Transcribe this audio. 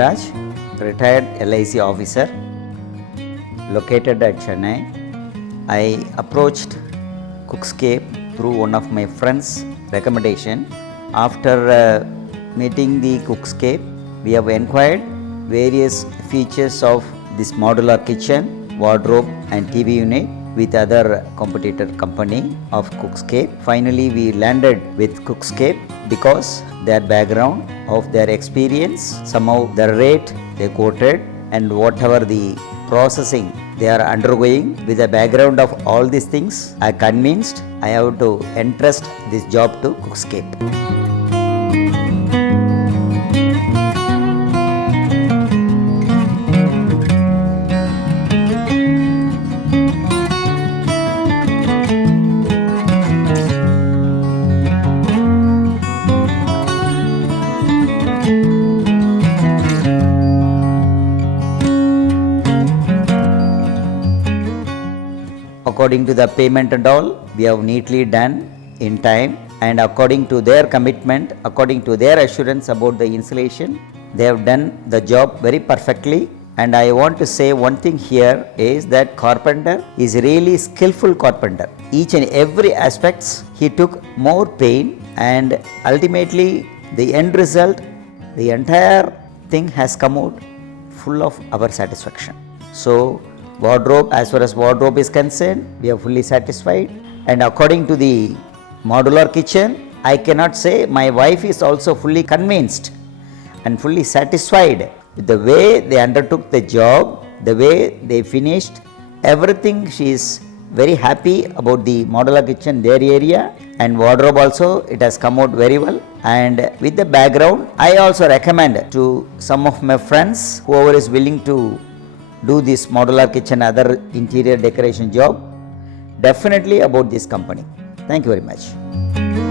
Raj, retired LIC officer located at Chennai. I approached Cookscape through one of my friends' recommendation. After meeting the Cookscape, we have inquired various features of this modular kitchen, wardrobe and TV unit with other competitor company of Cookscape. Finally, we landed with Cookscape because their background of their experience, somehow the rate they quoted and whatever the processing they are undergoing, with the background of all these things, I convinced I have to entrust this job to Cookscape. According to the payment and all, we have neatly done in time, and according to their commitment, according to their assurance about the installation, they have done the job very perfectly. And I want to say one thing here is that carpenter is really skillful carpenter. Each and every aspects he took more pain, and ultimately the end result, the entire thing has come out full of our satisfaction. So wardrobe, as far as wardrobe is concerned, we are fully satisfied. And according to the modular kitchen, I cannot say my wife is also fully convinced and fully satisfied with the way they undertook the job, the way they finished everything. She is very happy about the modular kitchen, their area, and wardrobe also, it has come out very well. And with the background, I also recommend to some of my friends, whoever is willing to do this modular kitchen, other interior decoration job, definitely about this company. Thank you very much.